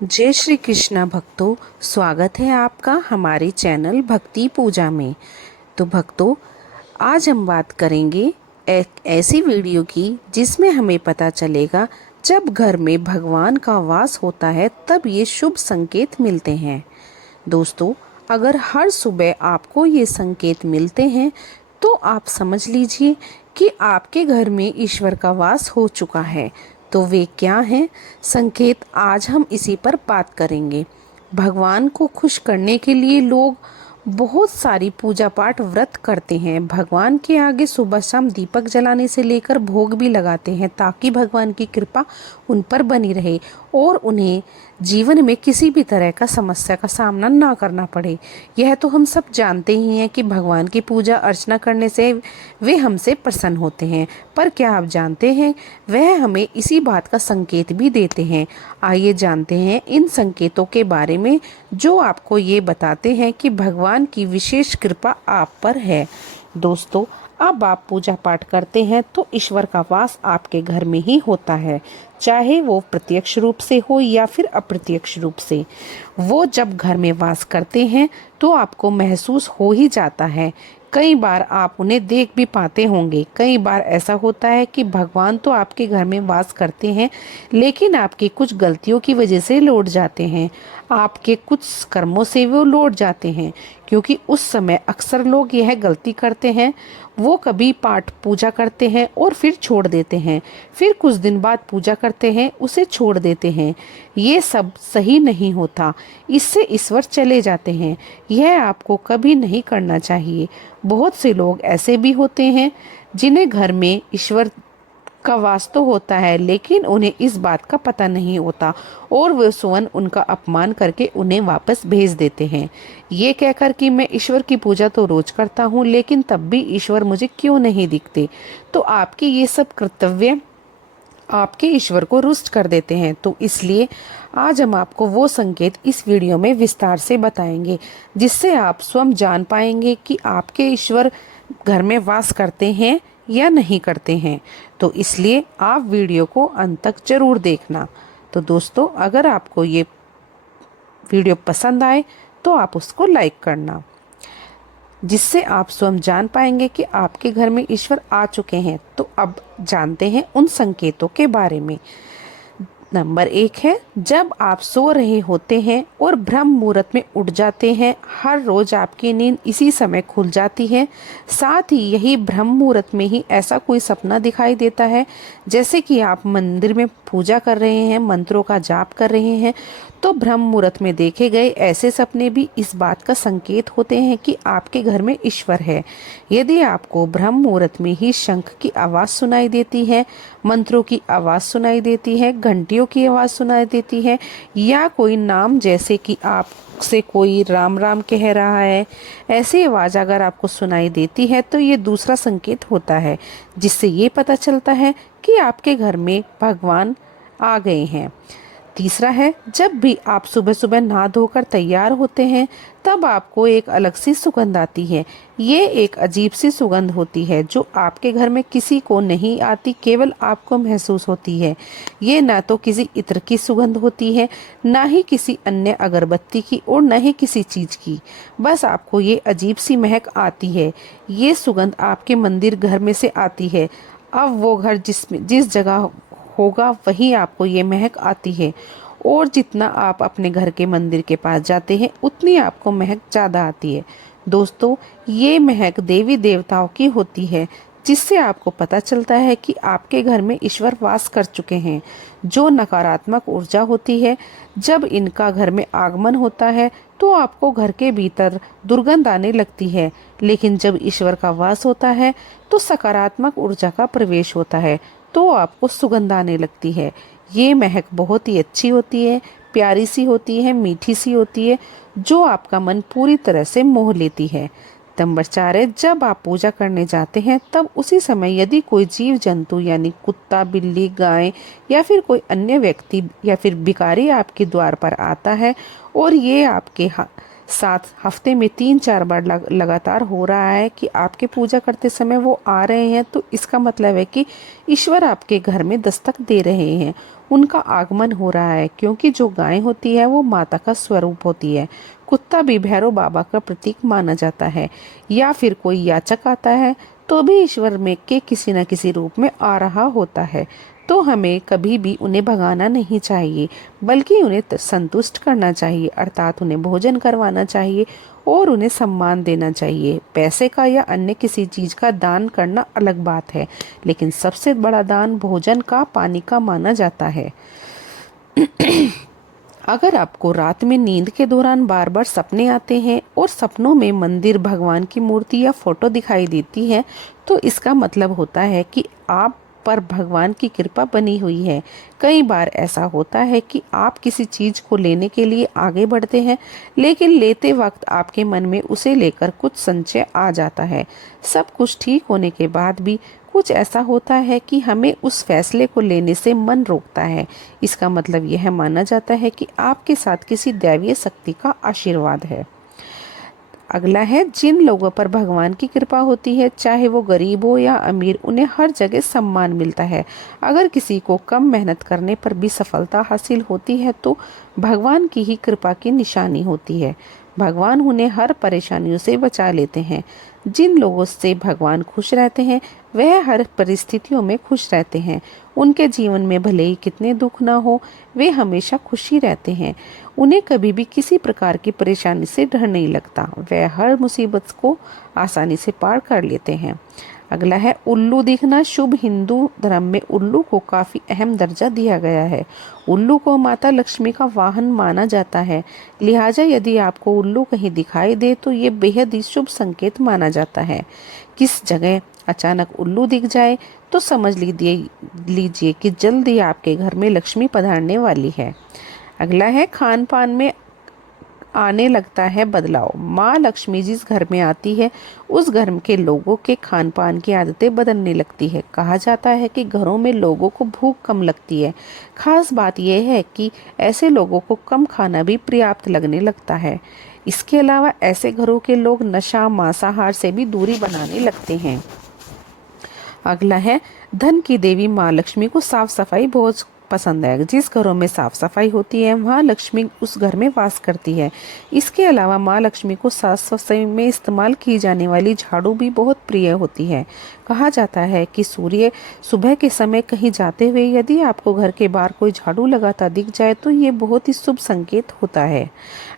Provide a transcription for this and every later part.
जय श्री कृष्णा भक्तों, स्वागत है आपका हमारे चैनल भक्ति पूजा में। तो भक्तों, आज हम बात करेंगे एक ऐसी वीडियो की जिसमें हमें पता चलेगा जब घर में भगवान का वास होता है तब ये शुभ संकेत मिलते हैं। दोस्तों, अगर हर सुबह आपको ये संकेत मिलते हैं तो आप समझ लीजिए कि आपके घर में ईश्वर का वास हो चुका है। तो वे क्या हैं संकेत, आज हम इसी पर बात करेंगे। भगवान को खुश करने के लिए लोग बहुत सारी पूजा पाठ व्रत करते हैं। भगवान के आगे सुबह शाम दीपक जलाने से लेकर भोग भी लगाते हैं ताकि भगवान की कृपा उन पर बनी रहे और उन्हें जीवन में किसी भी तरह का समस्या का सामना ना करना पड़े। यह तो हम सब जानते ही हैं कि भगवान की पूजा अर्चना करने से वे हमसे प्रसन्न होते हैं, पर क्या आप जानते हैं वह हमें इसी बात का संकेत भी देते हैं। आइए जानते हैं इन संकेतों के बारे में जो आपको ये बताते हैं कि भगवान की विशेष कृपा आप पर है। दोस्तों, अब आप पूजा पाठ करते हैं तो ईश्वर का वास आपके घर में ही होता है, चाहे वो प्रत्यक्ष रूप से हो या फिर अप्रत्यक्ष रूप से। वो जब घर में वास करते हैं तो आपको महसूस हो ही जाता है। कई बार आप उन्हें देख भी पाते होंगे। कई बार ऐसा होता है कि भगवान तो आपके घर में वास करते हैं लेकिन आपकी कुछ गलतियों की वजह से लौट जाते हैं, आपके कुछ कर्मों से वो लौट जाते हैं। क्योंकि उस समय अक्सर लोग यह गलती करते हैं, वो कभी पाठ पूजा करते हैं और फिर छोड़ देते हैं, फिर कुछ दिन बाद पूजा करते हैं उसे छोड़ देते हैं। ये सब सही नहीं होता, इससे ईश्वर चले जाते हैं। यह आपको कभी नहीं करना चाहिए। बहुत से लोग ऐसे भी होते हैं जिन्हें घर में ईश्वर का वास तो होता है लेकिन उन्हें इस बात का पता नहीं होता और वे स्वयं उनका अपमान करके उन्हें वापस भेज देते हैं, ये कहकर कि मैं ईश्वर की पूजा तो रोज करता हूँ लेकिन तब भी ईश्वर मुझे क्यों नहीं दिखते। तो आपके ये सब कर्तव्य आपके ईश्वर को रुष्ट कर देते हैं। तो इसलिए आज हम आपको वो संकेत इस वीडियो में विस्तार से बताएंगे जिससे आप स्वयं जान पाएंगे कि आपके ईश्वर घर में वास करते हैं या नहीं करते हैं। तो इसलिए आप वीडियो को अंत तक जरूर देखना। तो दोस्तों, अगर आपको ये वीडियो पसंद आए तो आप उसको लाइक करना, जिससे आप स्वयं जान पाएंगे कि आपके घर में ईश्वर आ चुके हैं। तो अब जानते हैं उन संकेतों के बारे में। नंबर 1 है, जब आप सो रहे होते हैं और ब्रह्म मुहूर्त में उठ जाते हैं। हर रोज आपकी नींद इसी समय खुल जाती है। साथ ही यही ब्रह्म मुहूर्त में ही ऐसा कोई सपना दिखाई देता है जैसे कि आप मंदिर में पूजा कर रहे हैं, मंत्रों का जाप कर रहे हैं। तो ब्रह्म मुहूर्त में देखे गए ऐसे सपने भी इस बात का संकेत होते हैं कि आपके घर में ईश्वर है। यदि आपको ब्रह्म मुहूर्त में ही शंख की आवाज़ सुनाई देती है, मंत्रों की आवाज़ सुनाई देती है, घंटियों की आवाज़ सुनाई देती है या कोई नाम जैसे कि आप से कोई राम राम कह रहा है, ऐसी आवाज़ अगर आपको सुनाई देती है तो ये दूसरा संकेत होता है जिससे ये पता चलता है कि आपके घर में भगवान आ गए हैं। तीसरा है, जब भी आप सुबह सुबह नहा धोकर तैयार होते हैं तब आपको एक अलग सी सुगंध आती है। ये एक अजीब सी सुगंध होती है जो आपके घर में किसी को नहीं आती, केवल आपको महसूस होती है। ये ना तो किसी इत्र की सुगंध होती है, ना ही किसी अन्य अगरबत्ती की और न ही किसी चीज़ की। बस आपको ये अजीब सी महक आती है। ये सुगंध आपके मंदिर घर में से आती है। अब वो घर जिस जगह होगा वहीं आपको ये महक आती है और जितना आप अपने घर के मंदिर के पास जाते हैं उतनी आपको महक ज़्यादा आती है। दोस्तों, ये महक देवी देवताओं की होती है जिससे आपको पता चलता है कि आपके घर में ईश्वर वास कर चुके हैं। जो नकारात्मक ऊर्जा होती है, जब इनका घर में आगमन होता है तो आपको घर के भीतर दुर्गंध आने लगती है, लेकिन जब ईश्वर का वास होता है तो सकारात्मक ऊर्जा का प्रवेश होता है तो आपको सुगंध आने लगती है। ये महक बहुत ही अच्छी होती है, प्यारी सी होती है, मीठी सी होती है जो आपका मन पूरी तरह से मोह लेती है। नंबर 4 है, जब आप पूजा करने जाते हैं तब उसी समय यदि कोई जीव जंतु यानी कुत्ता, बिल्ली, गाय या फिर कोई अन्य व्यक्ति या फिर भिखारी आपके द्वार पर आता है और ये आपके साथ हफ्ते में 3-4 बार लगातार हो रहा है कि आपके पूजा करते समय वो आ रहे हैं, तो इसका मतलब है कि ईश्वर आपके घर में दस्तक दे रहे हैं उनका आगमन हो रहा है, क्योंकि जो गाय होती है वो माता का स्वरूप होती है। कुत्ता भी भैरव बाबा का प्रतीक माना जाता है। या फिर कोई याचक आता है तो भी ईश्वर में के किसी न किसी रूप में आ रहा होता है। तो हमें कभी भी उन्हें भगाना नहीं चाहिए, बल्कि उन्हें संतुष्ट करना चाहिए, अर्थात उन्हें भोजन करवाना चाहिए और उन्हें सम्मान देना चाहिए। पैसे का या अन्य किसी चीज का दान करना अलग बात है, लेकिन सबसे बड़ा दान भोजन का, पानी का माना जाता है। अगर आपको रात में नींद के दौरान बार बार सपने आते हैं और सपनों में मंदिर, भगवान की मूर्ति या फोटो दिखाई देती है, तो इसका मतलब होता है कि आप पर भगवान की कृपा बनी हुई है। कई बार ऐसा होता है कि आप किसी चीज को लेने के लिए आगे बढ़ते हैं, लेकिन लेते वक्त आपके मन में उसे लेकर कुछ संशय आ जाता है। सब कुछ ठीक होने के बाद भी कुछ ऐसा होता है कि हमें उस फैसले को लेने से मन रोकता है। इसका मतलब यह माना जाता है कि आपके साथ किसी दैवीय शक्ति का आशीर्वाद है। अगला है, जिन लोगों पर भगवान की कृपा होती है, चाहे वो गरीब हो या अमीर, उन्हें हर जगह सम्मान मिलता है। अगर किसी को कम मेहनत करने पर भी सफलता हासिल होती है तो भगवान की ही कृपा की निशानी होती है। भगवान उन्हें हर परेशानियों से बचा लेते हैं। जिन लोगों से भगवान खुश रहते हैं वह हर परिस्थितियों में खुश रहते हैं। उनके जीवन में भले ही कितने दुख ना हो, वे हमेशा खुशी रहते हैं। उन्हें कभी भी किसी प्रकार की परेशानी से डर नहीं लगता। वह हर मुसीबत को आसानी से पार कर लेते हैं। अगला है, उल्लू दिखना शुभ। हिंदू धर्म में उल्लू को काफी अहम दर्जा दिया गया है। उल्लू को माता लक्ष्मी का वाहन माना जाता है। लिहाजा यदि आपको उल्लू कहीं दिखाई दे तो ये बेहद ही शुभ संकेत माना जाता है। किस जगह अचानक उल्लू दिख जाए तो समझ लीजिए कि जल्द ही आपके घर में लक्ष्मी पधारने वाली है। अगला है, खान पान में आने लगता है बदलाव। माँ लक्ष्मी जिस घर में आती है उस घर के लोगों के खान पान की आदतें बदलने लगती है। कहा जाता है कि घरों में लोगों को भूख कम लगती है। खास बात यह है कि ऐसे लोगों को कम खाना भी पर्याप्त लगने लगता है। इसके अलावा ऐसे घरों के लोग नशा, मांसाहार से भी दूरी बनाने लगते हैं। अगला है, धन की देवी माँ लक्ष्मी को साफ सफाई बहुत पसंद है। जिस घरों में साफ सफाई होती है वहाँ लक्ष्मी उस घर में वास करती है। इसके अलावा माँ लक्ष्मी को साफ सफाई में इस्तेमाल की जाने वाली झाड़ू भी बहुत प्रिय होती है। कहा जाता है कि सूर्य सुबह के समय कहीं जाते हुए यदि आपको घर के बाहर कोई झाड़ू लगाता दिख जाए तो ये बहुत ही शुभ संकेत होता है।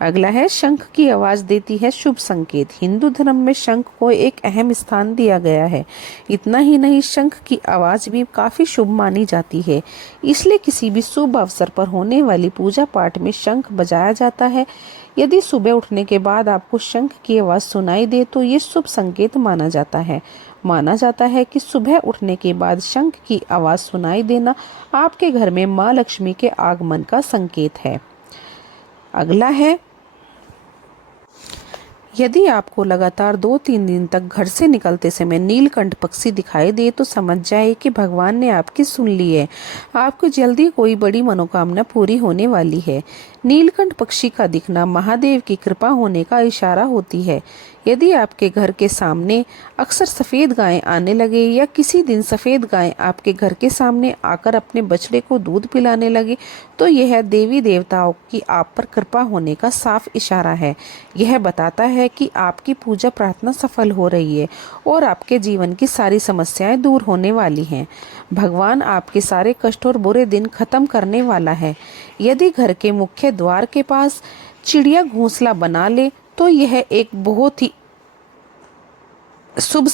अगला है, शंख की आवाज देती है शुभ संकेत। हिंदू धर्म में शंख को एक अहम स्थान दिया गया है। इतना ही नहीं, शंख की आवाज भी काफी शुभ मानी जाती है। इसलिए किसी भी शुभ अवसर पर होने वाली पूजा पाठ में शंख बजाया जाता है। यदि सुबह उठने के बाद आपको शंख की आवाज सुनाई दे तो ये शुभ संकेत माना जाता है। माना जाता है कि सुबह उठने के बाद शंख की आवाज सुनाई देना आपके घर में माँ लक्ष्मी के आगमन का संकेत है। अगला है, यदि आपको लगातार 2-3 दिन तक घर से निकलते समय नीलकंठ पक्षी दिखाई दे तो समझ जाए कि भगवान ने आपकी सुन ली है। आपको जल्दी कोई बड़ी मनोकामना पूरी होने वाली है। नीलकंठ पक्षी का दिखना महादेव की कृपा होने का इशारा होती है। यदि आपके घर के सामने अक्सर सफ़ेद गायें आने लगे या किसी दिन सफ़ेद गायें आपके घर के सामने आकर अपने बछड़े को दूध पिलाने लगे तो यह देवी देवताओं की आप पर कृपा होने का साफ इशारा है। यह बताता है कि आपकी पूजा प्रार्थना सफल हो रही है और आपके जीवन की सारी समस्याएं दूर होने वाली हैं। भगवान आपके सारे कष्ट और बुरे दिन खत्म करने वाला है। यदि घर के मुख्य द्वार के पास चिड़िया घोंसला बना ले तो यह एक बहुत ही शुभ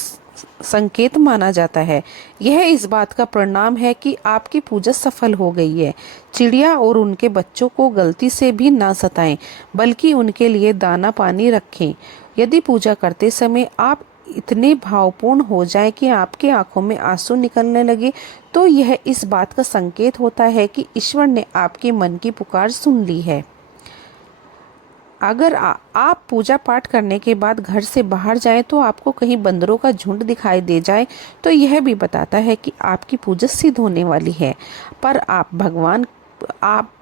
संकेत माना जाता है। यह इस बात का परिणाम है कि आपकी पूजा सफल हो गई है। चिड़िया और उनके बच्चों को गलती से भी ना सताएं, बल्कि उनके लिए दाना पानी रखें। यदि पूजा करते समय आप इतने भावपूर्ण हो जाए कि आपकी आंखों में आंसू निकलने लगे तो यह इस बात का संकेत होता है कि ईश्वर ने आपके मन की पुकार सुन ली है। अगर आप पूजा पाठ करने के बाद घर से बाहर जाएं तो आपको कहीं बंदरों का झुंड दिखाई दे जाए तो यह भी बताता है कि आपकी पूजा सिद्ध होने वाली है। पर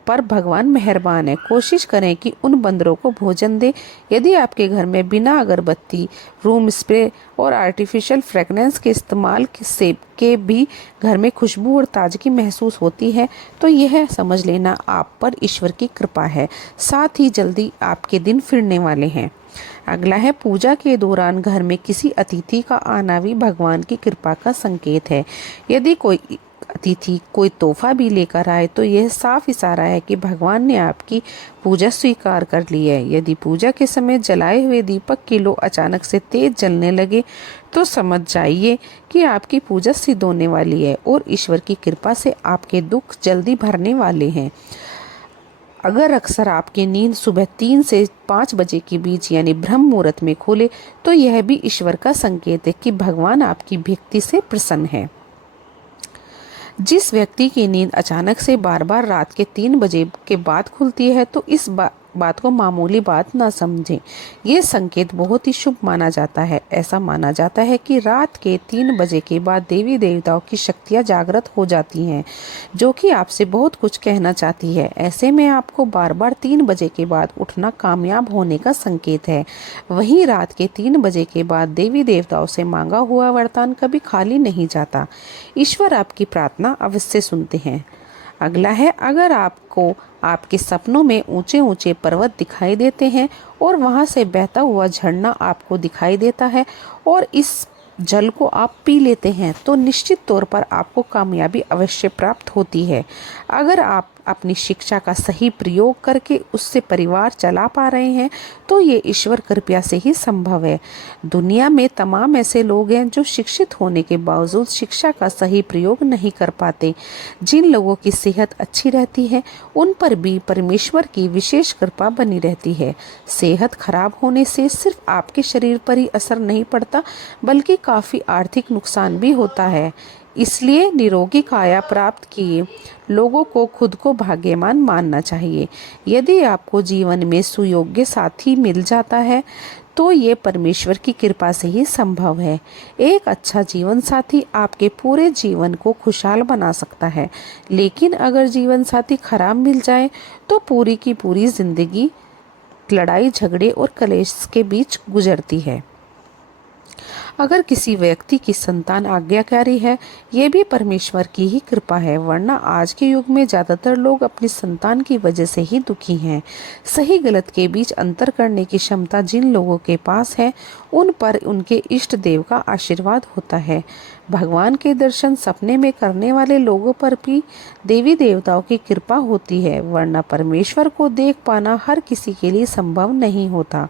पर भगवान मेहरबान है। कोशिश करें कि उन बंदरों को भोजन दें। यदि आपके घर में बिना अगरबत्ती, रूम स्प्रे और आर्टिफिशियल फ्रेगनेंस के इस्तेमाल से के भी घर में खुशबू और ताजगी महसूस होती है, तो यह समझ लेना आप पर ईश्वर की कृपा है। साथ ही जल्दी आपके दिन फिरने वाले हैं। अगला है, पूजा के दौरान घर में किसी अतिथि का आना भी भगवान की कृपा का संकेत है। यदि कोई अतिथि कोई तोहफा भी लेकर आए तो यह साफ इशारा है कि भगवान ने आपकी पूजा स्वीकार कर ली है। यदि पूजा के समय जलाए हुए दीपक की लो अचानक से तेज जलने लगे तो समझ जाइए कि आपकी पूजा सिद्ध होने वाली है और ईश्वर की कृपा से आपके दुख जल्दी भरने वाले हैं। अगर अक्सर आपकी नींद सुबह 3 से 5 बजे के बीच यानी ब्रह्म मुहूर्त में खुले तो यह भी ईश्वर का संकेत है कि भगवान आपकी भक्ति से प्रसन्न है। जिस व्यक्ति की नींद अचानक से बार बार रात के 3 बजे के बाद खुलती है तो इस बात को मामूली बात ना समझें। ये संकेत बहुत ही शुभ माना जाता है। ऐसा माना जाता है कि रात के 3 बजे के बाद देवी देवताओं की शक्तियाँ जागृत हो जाती हैं, जो कि आपसे बहुत कुछ कहना चाहती है। ऐसे में आपको बार बार 3 बजे के बाद उठना कामयाब होने का संकेत है। वहीं रात के 3 बजे के बाद देवी देवताओं से मांगा हुआ वरदान कभी खाली नहीं जाता। ईश्वर आपकी प्रार्थना अवश्य सुनते हैं। अगला है, अगर आपको आपके सपनों में ऊंचे ऊंचे पर्वत दिखाई देते हैं और वहां से बहता हुआ झरना आपको दिखाई देता है और इस जल को आप पी लेते हैं तो निश्चित तौर पर आपको कामयाबी अवश्य प्राप्त होती है। अगर आप अपनी शिक्षा का सही प्रयोग करके उससे परिवार चला पा रहे हैं तो ये ईश्वर कृपा से ही संभव है। दुनिया में तमाम ऐसे लोग हैं जो शिक्षित होने के बावजूद शिक्षा का सही प्रयोग नहीं कर पाते। जिन लोगों की सेहत अच्छी रहती है उन पर भी परमेश्वर की विशेष कृपा बनी रहती है। सेहत खराब होने से सिर्फ आपके शरीर पर ही असर नहीं पड़ता बल्कि काफ़ी आर्थिक नुकसान भी होता है। इसलिए निरोगी काया प्राप्त किए लोगों को खुद को भाग्यवान मानना चाहिए। यदि आपको जीवन में सुयोग्य साथी मिल जाता है तो ये परमेश्वर की कृपा से ही संभव है। एक अच्छा जीवन साथी आपके पूरे जीवन को खुशहाल बना सकता है, लेकिन अगर जीवन साथी खराब मिल जाए तो पूरी की पूरी जिंदगी लड़ाई झगड़े और कलेश के बीच गुजरती है। अगर किसी व्यक्ति की संतान आज्ञाकारी है, ये भी परमेश्वर की ही कृपा है, वरना आज के युग में ज़्यादातर लोग अपनी संतान की वजह से ही दुखी हैं। सही गलत के बीच अंतर करने की क्षमता जिन लोगों के पास है उन पर उनके इष्ट देव का आशीर्वाद होता है। भगवान के दर्शन सपने में करने वाले लोगों पर भी देवी देवताओं की कृपा होती है, वरना परमेश्वर को देख पाना हर किसी के लिए संभव नहीं होता।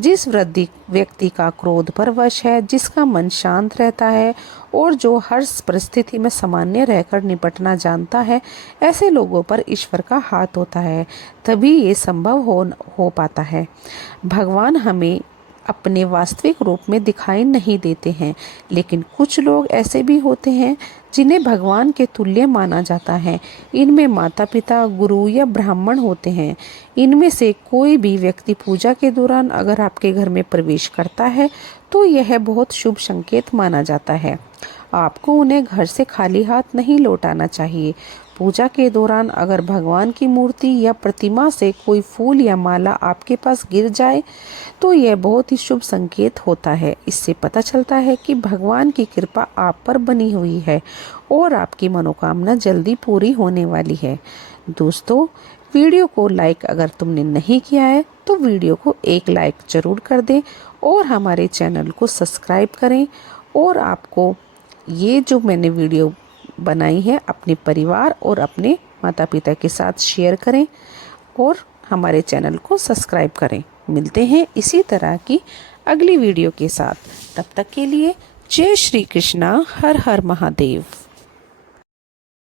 जिस व्यक्ति का क्रोध पर वश है, जिसका मन शांत रहता है और जो हर परिस्थिति में सामान्य रहकर निपटना जानता है, ऐसे लोगों पर ईश्वर का हाथ होता है, तभी ये संभव हो पाता है। भगवान हमें अपने वास्तविक रूप में दिखाई नहीं देते हैं, लेकिन कुछ लोग ऐसे भी होते हैं जिन्हें भगवान के तुल्य माना जाता है। इनमें माता पिता, गुरु या ब्राह्मण होते हैं। इनमें से कोई भी व्यक्ति पूजा के दौरान अगर आपके घर में प्रवेश करता है तो यह बहुत शुभ संकेत माना जाता है। आपको उन्हें घर से खाली हाथ नहीं लौटाना चाहिए। पूजा के दौरान अगर भगवान की मूर्ति या प्रतिमा से कोई फूल या माला आपके पास गिर जाए तो यह बहुत ही शुभ संकेत होता है। इससे पता चलता है कि भगवान की कृपा आप पर बनी हुई है और आपकी मनोकामना जल्दी पूरी होने वाली है। दोस्तों, वीडियो को लाइक अगर तुमने नहीं किया है तो वीडियो को एक लाइक ज़रूर कर दें और हमारे चैनल को सब्सक्राइब करें और आपको ये जो मैंने वीडियो बनाई है अपने परिवार और अपने माता पिता के साथ शेयर करें और हमारे चैनल को सब्सक्राइब करें। मिलते हैं इसी तरह की अगली वीडियो के साथ। तब तक के लिए जय श्री कृष्णा, हर हर महादेव।